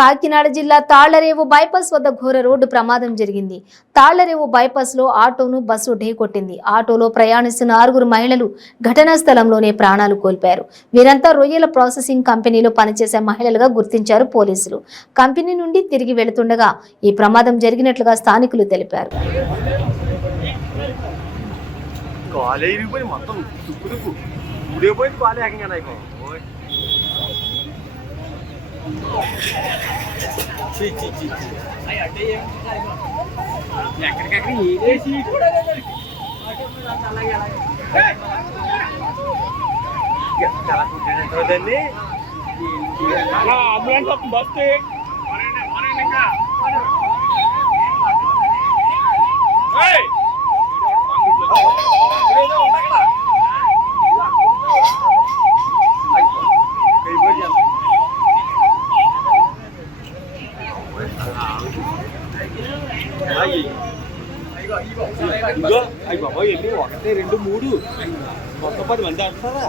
కాకినాడ జిల్లా తాళ్లరేవు బైపాస్ వద్ద ఘోర రోడ్డు ప్రమాదం జరిగింది. తాళ్లరేవు బైపాస్ లో ఆటోను బస్సు ఢీకొట్టింది. ఆటోలో ప్రయాణిస్తున్న 6 మహిళలు ఘటనా స్థలంలోనే ప్రాణాలు కోల్పోయారు. వీరంతా రొయ్యల ప్రాసెసింగ్ కంపెనీలో పనిచేసే మహిళలుగా గుర్తించారు పోలీసులు. కంపెనీ నుండి తిరిగి వెళుతుండగా ఈ ప్రమాదం జరిగినట్లుగా స్థానికులు తెలిపారు. ఇగో అయ్యి బాబా ఎన్ని 1 2 3 మొత్తం 10 మంది వస్తారా.